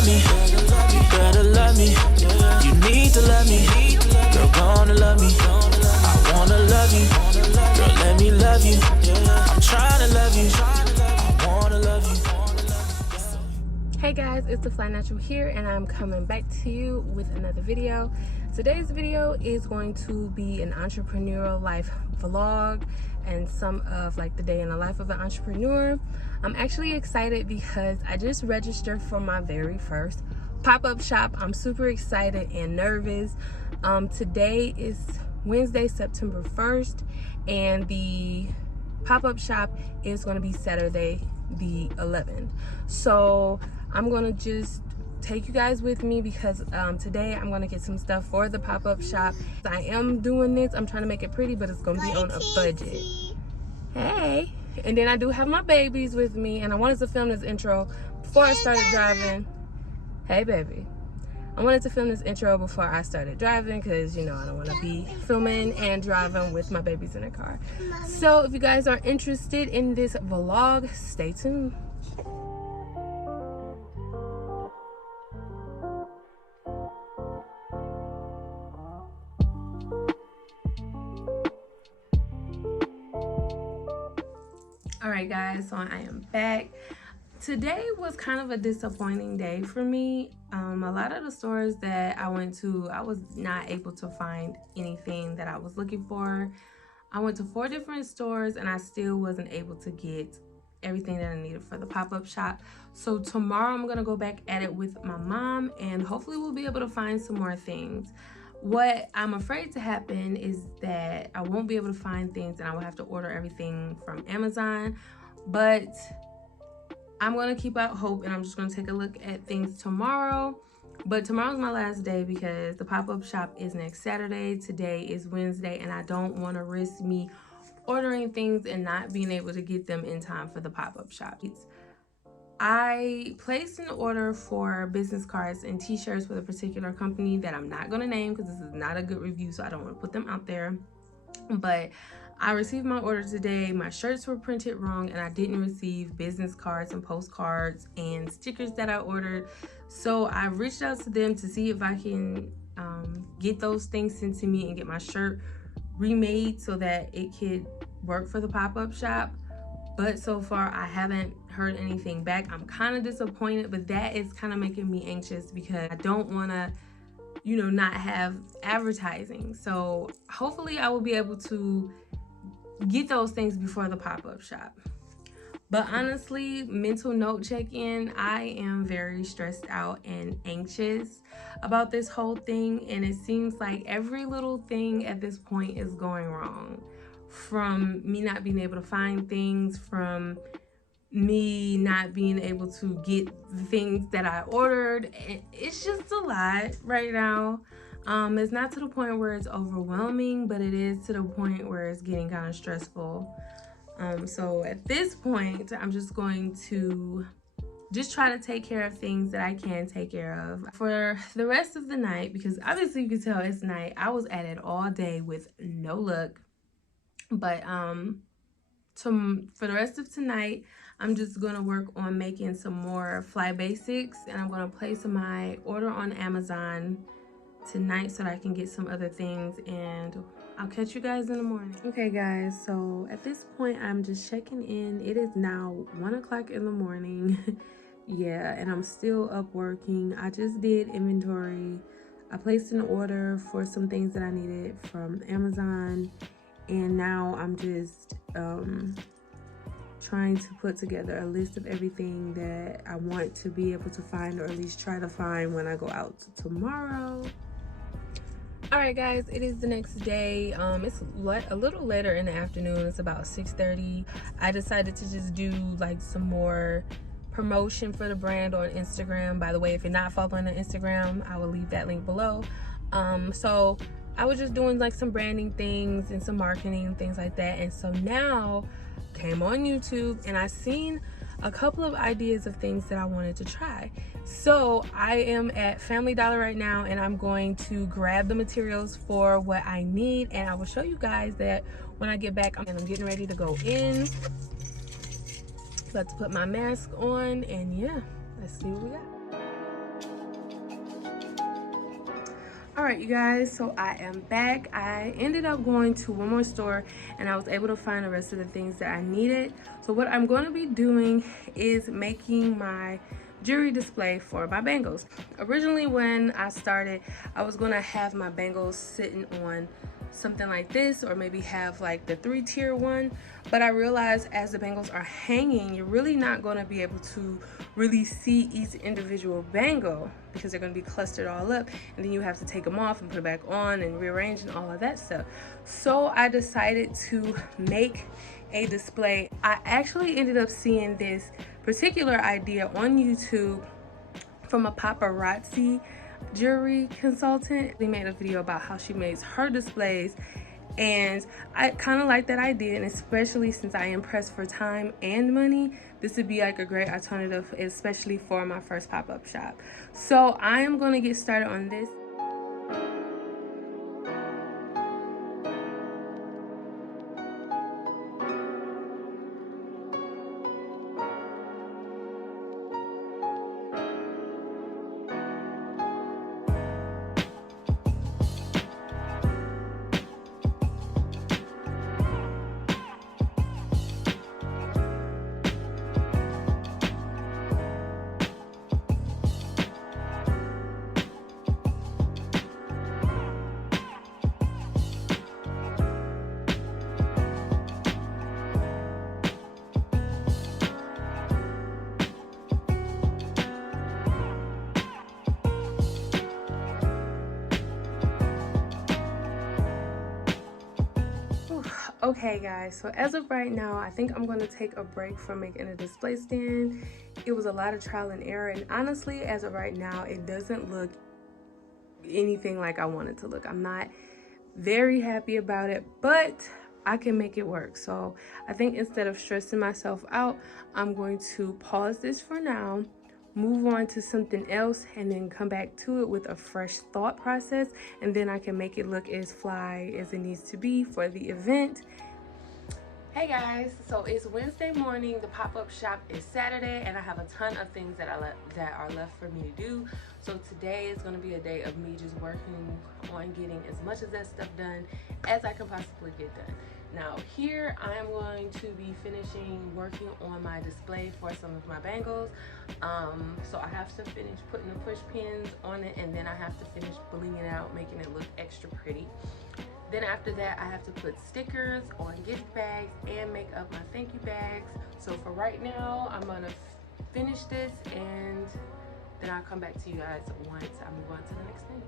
love me. You better love me. You need to love me. Girl, gonna love me. I wanna love you. Girl, let me love you. I'm trying to love you. I wanna love you. Hey guys, it's the Fly Natural here, and I'm coming back to you with another video. Today's video is going to be an entrepreneurial life vlog and some of like the day in the life of an entrepreneur. I'm actually excited because I just registered for my very first pop-up shop. I'm super excited and nervous. Today is Wednesday, September 1st, and the pop-up shop is going to be Saturday the 11th. So I'm gonna just take you guys with me because today I'm gonna get some stuff for the pop-up shop. I am doing this, I'm trying to make it pretty, but it's gonna be on a budget. Hey, and then I do have my babies with me, and I wanted to film this intro before I started driving. Hey baby, I wanted to film this intro before I started driving because, you know, I don't want to be filming and driving with my babies in the car. So if you guys are interested in this vlog, stay tuned. Alright guys, so I am back. Today was kind of a disappointing day for me. A lot of the stores that I went to, I was not able to find anything that I was looking for. I went to 4 different stores and I still wasn't able to get everything that I needed for the pop-up shop. So tomorrow I'm gonna go back at it with my mom and hopefully we'll be able to find some more things. What I'm afraid to happen is that I won't be able to find things and I will have to order everything from Amazon. But I'm going to keep out hope and I'm just going to take a look at things tomorrow. But tomorrow's my last day because the pop-up shop is next Saturday. Today is Wednesday and I don't want to risk me ordering things and not being able to get them in time for the pop-up shop. I placed an order for business cards and t-shirts with a particular company that I'm not going to name because this is not a good review, so I don't want to put them out there. But I received my order today. My shirts were printed wrong and I didn't receive business cards and postcards and stickers that I ordered. So I reached out to them to see if I can get those things sent to me and get my shirt remade so that it could work for the pop-up shop. But so far I haven't heard anything back. I'm kind of disappointed, but that is kind of making me anxious because I don't want to, you know, not have advertising. So hopefully I will be able to get those things before the pop-up shop. But honestly, mental note check-in, I am very stressed out and anxious about this whole thing, and it seems like every little thing at this point is going wrong. From me not being able to find things, from me not being able to get the things that I ordered. It's just a lot right now. It's not to the point where it's overwhelming, but it is to the point where it's getting kind of stressful. So at this point, I'm just going to try to take care of things that I can take care of for the rest of the night, because obviously you can tell it's night. I was at it all day with no luck. But for the rest of tonight, I'm just going to work on making some more fly basics, and I'm going to place my order on Amazon tonight so that I can get some other things, and I'll catch you guys in the morning. Okay guys, so at this point I'm just checking in. It is now 1 o'clock in the morning. Yeah, and I'm still up working. I just did inventory. I placed an order for some things that I needed from Amazon, and now I'm just trying to put together a list of everything that I want to be able to find, or at least try to find when I go out tomorrow. Alright guys, it is the next day. It's a little later in the afternoon. It's about 6:30. I decided to just do like some more promotion for the brand on Instagram. By the way, if you're not following on Instagram, I will leave that link below. So I was just doing like some branding things and some marketing and things like that. And so now came on YouTube and I seen a couple of ideas of things that I wanted to try. So I am at Family Dollar right now and I'm going to grab the materials for what I need, and I will show you guys that when I get back. And I'm getting ready to go in. About to put my mask on, and yeah, let's see what we got. All right, you guys, so I am back. I ended up going to one more store and I was able to find the rest of the things that I needed. So what I'm going to be doing is making my jewelry display for my bangles. Originally when I started, I was going to have my bangles sitting on something like this, or maybe have like the 3-tier one, but I realized as the bangles are hanging, you're really not going to be able to really see each individual bangle because they're going to be clustered all up, and then you have to take them off and put it back on and rearrange and all of that stuff. So I decided to make a display. I actually ended up seeing this particular idea on YouTube from a paparazzi jewelry consultant. They made a video about how she makes her displays, and I kind of like that idea, and especially since I am pressed for time and money, this would be like a great alternative, especially for my first pop-up shop. So I am going to get started on this. Okay guys, so as of right now, I think I'm going to take a break from making a display stand. It was a lot of trial and error, and honestly, as of right now, it doesn't look anything like I want it to look. I'm not very happy about it, but I can make it work. So I think instead of stressing myself out, I'm going to pause this for now, move on to something else, and then come back to it with a fresh thought process, and then I can make it look as fly as it needs to be for the event. Hey guys, so it's Wednesday morning, the pop-up shop is Saturday, and I have a ton of things that are left for me to do. So today is going to be a day of me just working on getting as much of that stuff done as I can possibly get done. Now here I am going to be finishing working on my display for some of my bangles. So I have to finish putting the push pins on it, and then I have to finish bullying it out, making it look extra pretty. Then after that, I have to put stickers on gift bags and make up my thank you bags. So for right now, I'm gonna finish this, and then I'll come back to you guys once I move on to the next thing.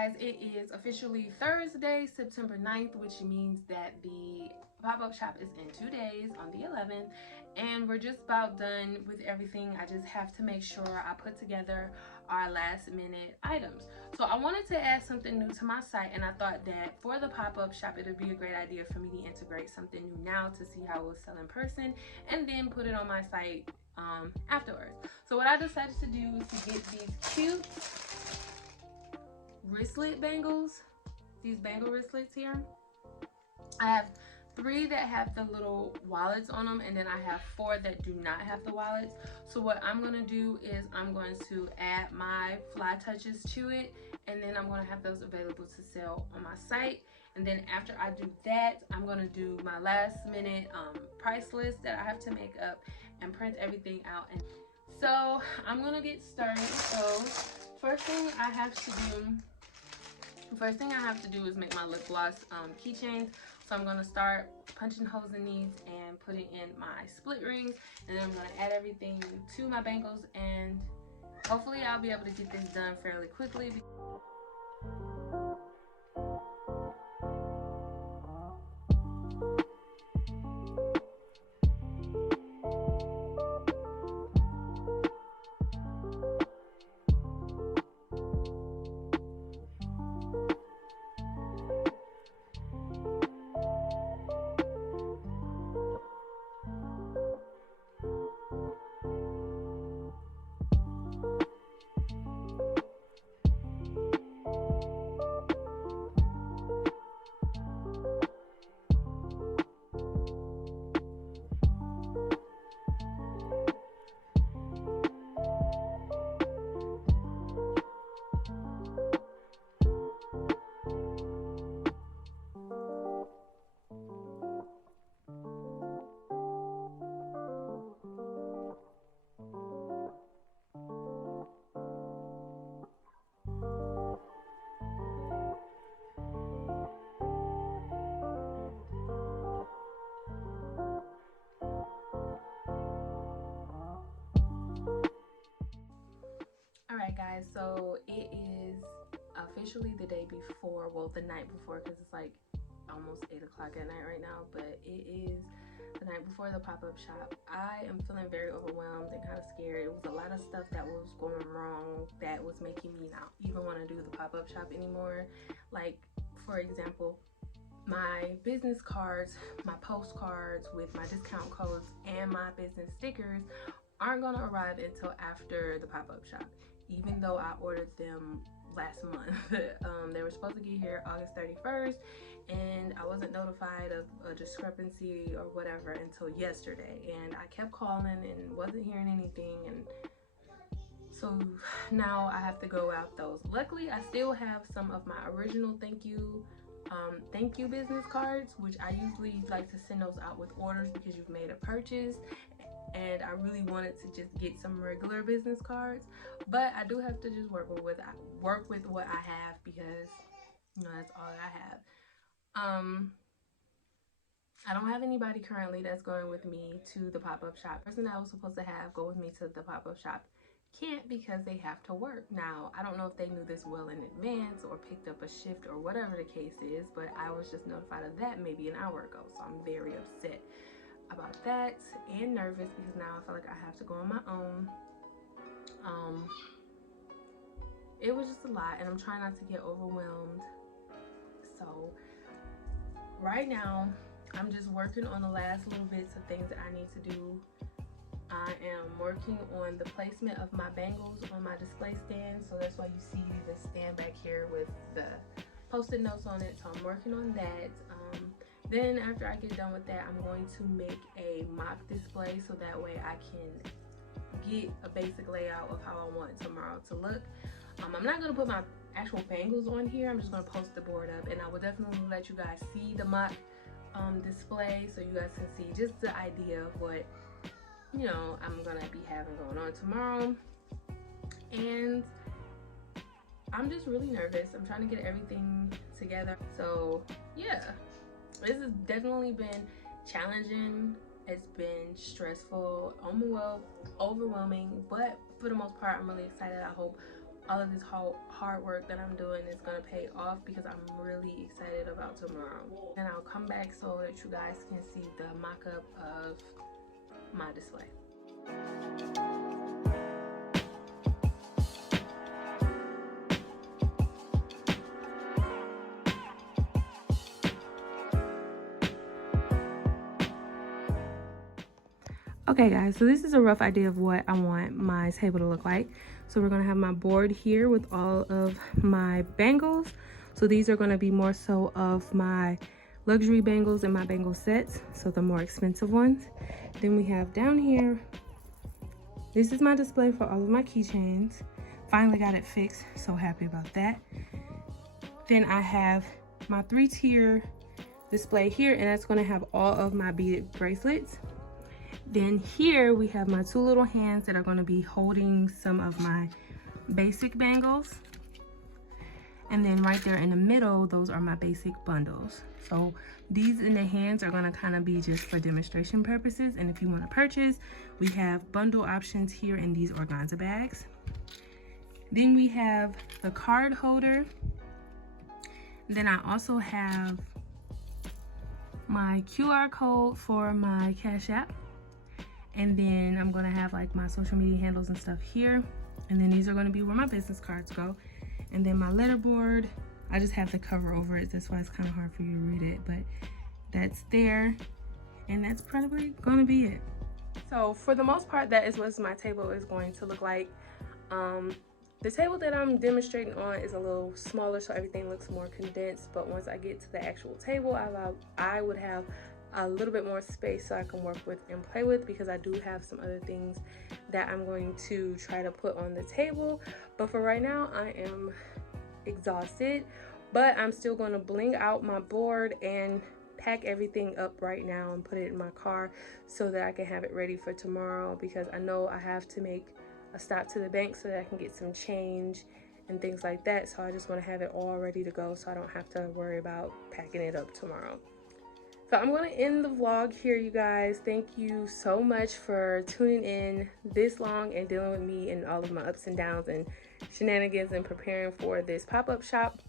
guys, it is officially Thursday, September 9th, which means that the pop-up shop is in 2 days on the 11th, and we're just about done with everything. I just have to make sure I put together our last minute items. So I wanted to add something new to my site, and I thought that for the pop-up shop it would be a great idea for me to integrate something new now to see how it will sell in person and then put it on my site afterwards. So what I decided to do is to get these cute wristlet bangles, these bangle wristlets here. I have 3 that have the little wallets on them, and then I have 4 that do not have the wallets. So what I'm going to do is I'm going to add my fly touches to it, and then I'm going to have those available to sell on my site. And then after I do that, I'm going to do my last minute price list that I have to make up and print everything out. And so I'm going to get started. So first thing I have to do is make my lip gloss keychains. So I'm going to start punching holes in these and putting in my split rings, and then I'm going to add everything to my bangles, and hopefully I'll be able to get this done fairly quickly. Alright guys, so it is officially the day before, well the night before, because it's like almost 8 o'clock at night right now, but it is the night before the pop-up shop. I am feeling very overwhelmed and kind of scared. It was a lot of stuff that was going wrong that was making me not even want to do the pop-up shop anymore. Like, for example, my business cards, my postcards with my discount codes, and my business stickers aren't going to arrive until after the pop-up shop, even though I ordered them last month. They were supposed to get here August 31st, and I wasn't notified of a discrepancy or whatever until yesterday, and I kept calling and wasn't hearing anything, and so now I have to go out those. Luckily, I still have some of my original thank you business cards, which I usually like to send those out with orders because you've made a purchase, and I really wanted to just get some regular business cards, but I do have to just work with what I have, because you know that's all I have. I don't have anybody currently that's going with me to the pop-up shop. The person that I was supposed to have go with me to the pop-up shop can't, because they have to work. Now, I don't know if they knew this well in advance or picked up a shift or whatever the case is, but I was just notified of that maybe an hour ago, so I'm very upset about that and nervous, because now I feel like I have to go on my own. It was just a lot, and I'm trying not to get overwhelmed. So right now I'm just working on the last little bits of things that I need to do. I am working on the placement of my bangles on my display stand, so that's why you see the stand back here with the post-it notes on it. So I'm working on that. Then after I get done with that, I'm going to make a mock display, so that way I can get a basic layout of how I want tomorrow to look. I'm not going to put my actual bangles on here. I'm just going to post the board up, and I will definitely let you guys see the mock display, so you guys can see just the idea of what, you know, I'm going to be having going on tomorrow. And I'm just really nervous. I'm trying to get everything together. So yeah, this has definitely been challenging. It's been stressful, overwhelming, but for the most part, I'm really excited. I hope all of this hard work that I'm doing is gonna pay off, because I'm really excited about tomorrow. And I'll come back so that you guys can see the mock-up of my display. Okay guys, so this is a rough idea of what I want my table to look like. So we're gonna have my board here with all of my bangles. So these are gonna be more so of my luxury bangles and my bangle sets, so the more expensive ones. Then we have down here, this is my display for all of my keychains. Finally got it fixed, so happy about that. Then I have my 3-tier display here, and that's gonna have all of my beaded bracelets. Then here we have my 2 little hands that are going to be holding some of my basic bangles. And then right there in the middle, those are my basic bundles. So these in the hands are going to kind of be just for demonstration purposes. And if you want to purchase, we have bundle options here in these organza bags. Then we have the card holder. Then I also have my QR code for my Cash App. And then I'm gonna have like my social media handles and stuff here. And then these are gonna be where my business cards go. And then my letterboard, I just have the cover over it. That's why it's kind of hard for you to read it, but that's there. And that's probably gonna be it. So for the most part, that is what my table is going to look like. The table that I'm demonstrating on is a little smaller, so everything looks more condensed. But once I get to the actual table, I would have a little bit more space so I can work with and play with, because I do have some other things that I'm going to try to put on the table. But for right now, I am exhausted, but I'm still going to bling out my board and pack everything up right now and put it in my car so that I can have it ready for tomorrow, because I know I have to make a stop to the bank so that I can get some change and things like that. So I just want to have it all ready to go so I don't have to worry about packing it up tomorrow. So I'm going to end the vlog here, you guys. Thank you so much for tuning in this long and dealing with me and all of my ups and downs and shenanigans and preparing for this pop-up shop.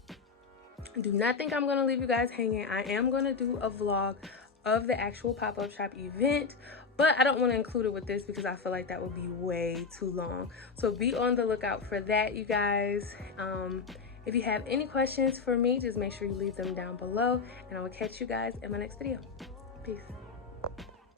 Do not think I'm going to leave you guys hanging. I am going to do a vlog of the actual pop-up shop event, but I don't want to include it with this because I feel like that would be way too long. So be on the lookout for that, you guys. If you have any questions for me, just make sure you leave them down below, and I will catch you guys in my next video. Peace.